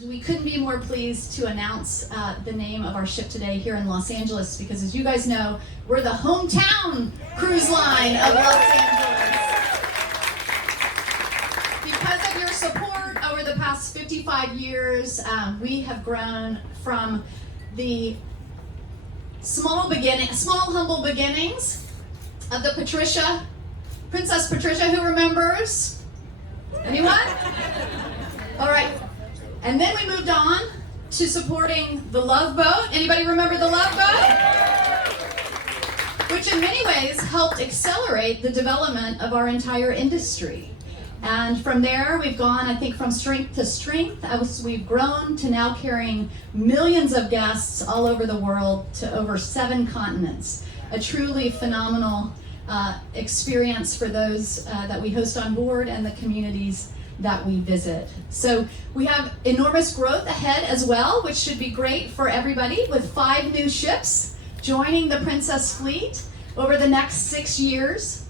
And we couldn't be more pleased to announce the name of our ship today here in Los Angeles, because as you guys know, we're the hometown cruise line of Los Angeles. Because of your support over the past 55 years, we have grown from the small humble beginnings of the Princess Patricia, who remembers? Anyone? All right. And then we moved on to supporting the Love Boat. Anybody remember the Love Boat? Which in many ways helped accelerate the development of our entire industry. And from there, we've gone, I think, from strength to strength. We've grown to now carrying millions of guests all over the world to over 7 continents. A truly phenomenal experience for those that we host on board and the communities that we visit. So we have enormous growth ahead as well, which should be great for everybody, with 5 new ships joining the Princess fleet over the next 6 years.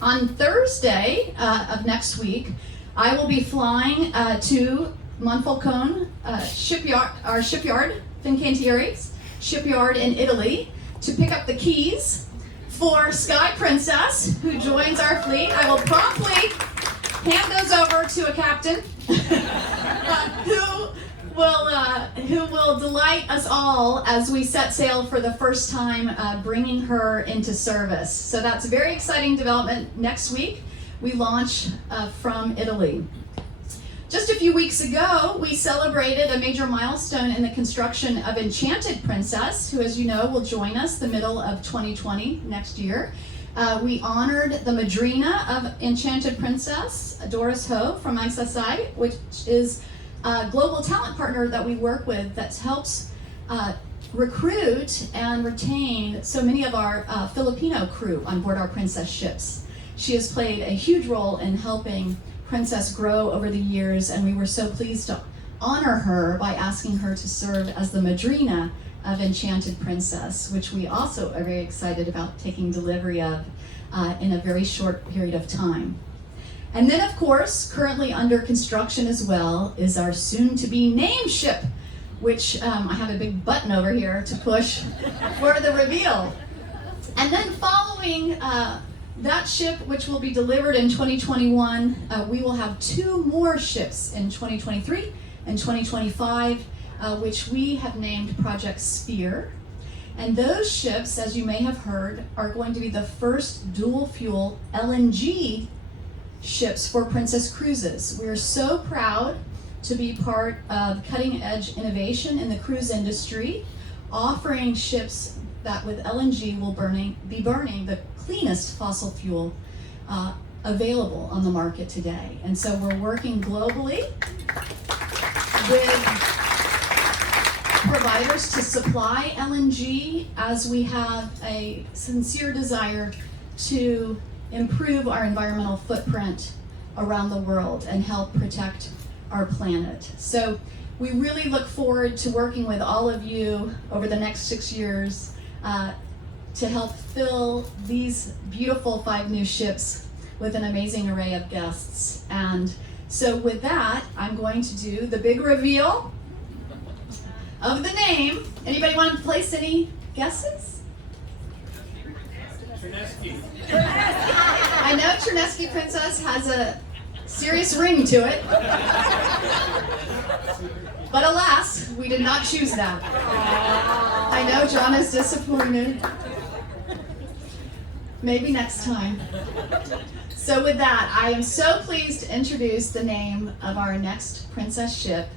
On Thursday of next week, I will be flying to Monfalcone shipyard, our shipyard, Fincantieri's shipyard in Italy, to pick up the keys for Sky Princess, who joins our fleet. I will promptly hand those over to a captain who will delight us all as we set sail for the first time, bringing her into service. So that's a very exciting development. Next week, we launch from Italy. Just a few weeks ago, we celebrated a major milestone in the construction of Enchanted Princess, who, as you know, will join us the middle of 2020 next year. We honored the Madrina of Enchanted Princess, Doris Ho from ISSI, which is a global talent partner that we work with that helps recruit and retain so many of our Filipino crew on board our Princess ships. She has played a huge role in helping Princess grow over the years, and we were so pleased to honor her by asking her to serve as the Madrina of Enchanted Princess, which we also are very excited about taking delivery of in a very short period of time. And then, of course, currently under construction as well is our soon-to-be named ship, which I have a big button over here to push for the reveal. And then following that ship, which will be delivered in 2021, we will have 2 more ships in 2023 and 2025, which we have named Project Sphere. And those ships, as you may have heard, are going to be the first dual-fuel LNG ships for Princess Cruises. We are so proud to be part of cutting-edge innovation in the cruise industry, offering ships that with LNG will be burning the cleanest fossil fuel available on the market today. And so we're working globally with providers to supply LNG, as we have a sincere desire to improve our environmental footprint around the world and help protect our planet. So we really look forward to working with all of you over the next 6 years to help fill these beautiful 5 new ships with an amazing array of guests. And so with that, I'm going to do the big reveal of the name. Anybody want to place any guesses? Chernesky. I know Chernesky Princess has a serious ring to it. But alas, we did not choose that. I know John is disappointed. Maybe next time. So with that, I am so pleased to introduce the name of our next Princess ship.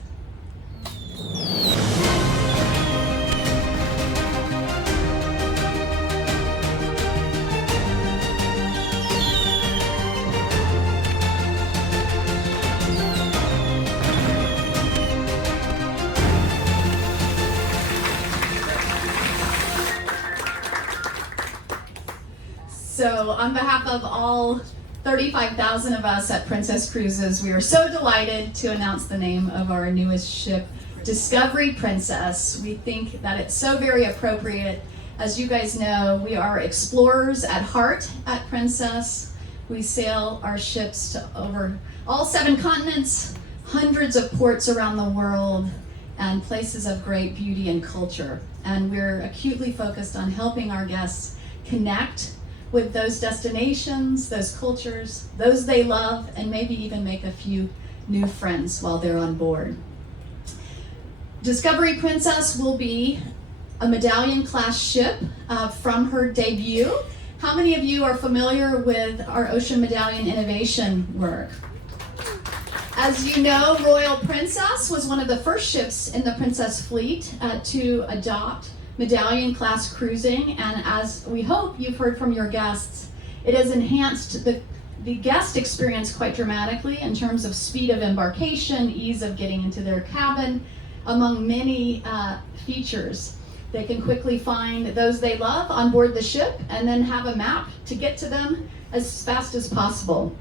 So on behalf of all 35,000 of us at Princess Cruises, we are so delighted to announce the name of our newest ship, Discovery Princess. We think that it's so very appropriate. As you guys know, we are explorers at heart at Princess. We sail our ships to over all 7 continents, hundreds of ports around the world and places of great beauty and culture. And we're acutely focused on helping our guests connect with those destinations, those cultures, those they love, and maybe even make a few new friends while they're on board. Discovery Princess will be a medallion class ship from her debut. How many of you are familiar with our Ocean Medallion innovation work? As you know, Royal Princess was one of the first ships in the Princess fleet to adopt medallion class cruising, and as we hope you've heard from your guests, it has enhanced the guest experience quite dramatically in terms of speed of embarkation, ease of getting into their cabin, among many features. They can quickly find those they love on board the ship and then have a map to get to them as fast as possible.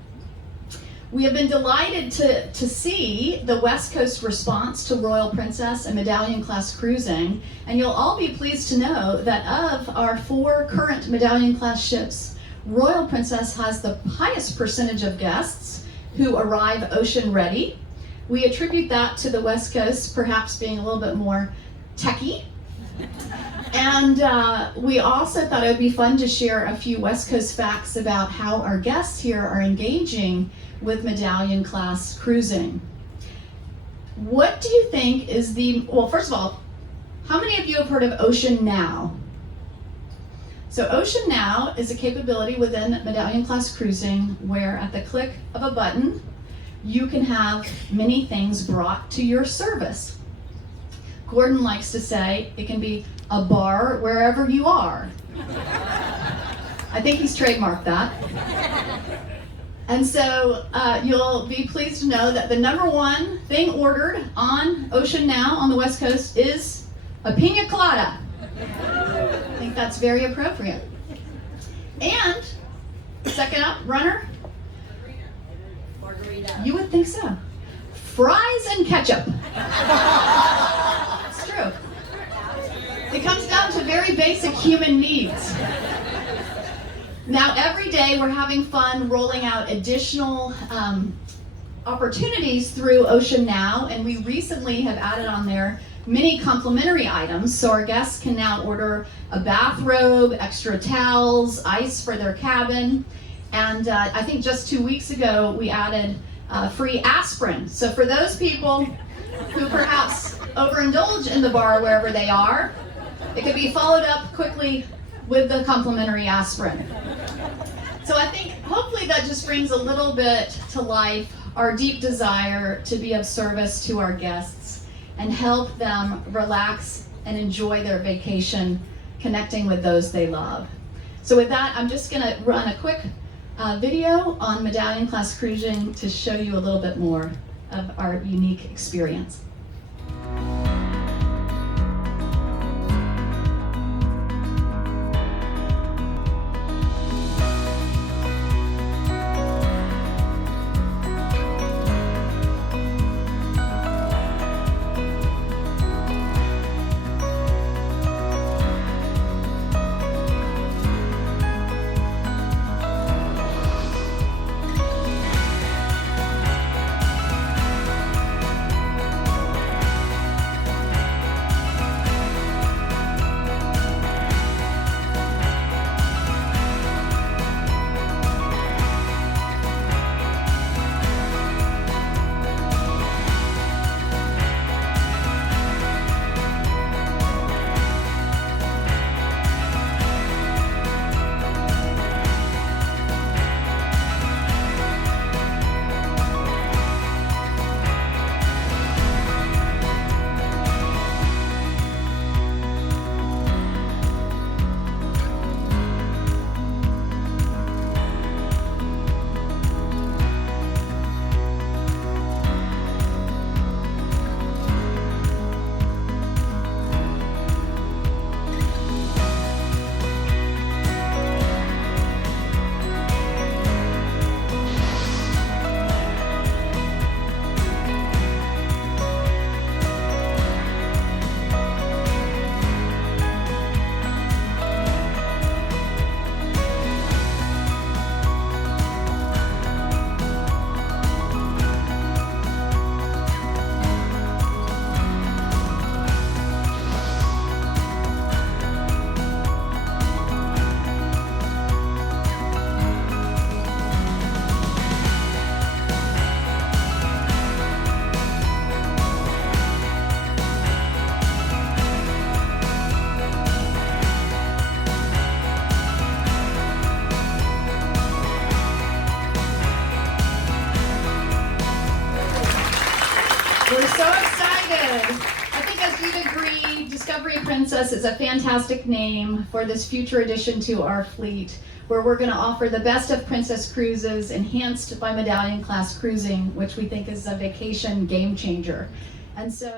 We have been delighted to see the West Coast response to Royal Princess and Medallion class cruising, and you'll all be pleased to know that of our 4 current Medallion class ships, Royal Princess has the highest percentage of guests who arrive ocean ready. We attribute that to the West Coast perhaps being a little bit more techy. And we also thought it would be fun to share a few West Coast facts about how our guests here are engaging with medallion class cruising. What do you think is well, first of all, how many of you have heard of Ocean Now? So Ocean Now is a capability within medallion class cruising where at the click of a button, you can have many things brought to your service. Gordon likes to say it can be a bar wherever you are. I think he's trademarked that. And so you'll be pleased to know that the #1 thing ordered on Ocean Now on the West Coast is a pina colada. I think that's very appropriate. And second up, runner? Margarita. You would think so. Fries and ketchup. It's true. It comes down to very basic human needs. Now, every day we're having fun rolling out additional opportunities through Ocean Now, and we recently have added on there many complimentary items, so our guests can now order a bathrobe, extra towels, ice for their cabin, and I think just 2 weeks ago we added free aspirin. So for those people who perhaps overindulge in the bar wherever they are, it could be followed up quickly with the complimentary aspirin. So I think hopefully that just brings a little bit to life our deep desire to be of service to our guests and help them relax and enjoy their vacation connecting with those they love. So with that, I'm just gonna run a quick video on medallion class cruising to show you a little bit more of our unique experience. excited. I think as you'd agree, Discovery Princess is a fantastic name for this future addition to our fleet, where we're going to offer the best of princess cruises enhanced by medallion class cruising, which we think is a vacation game changer. And so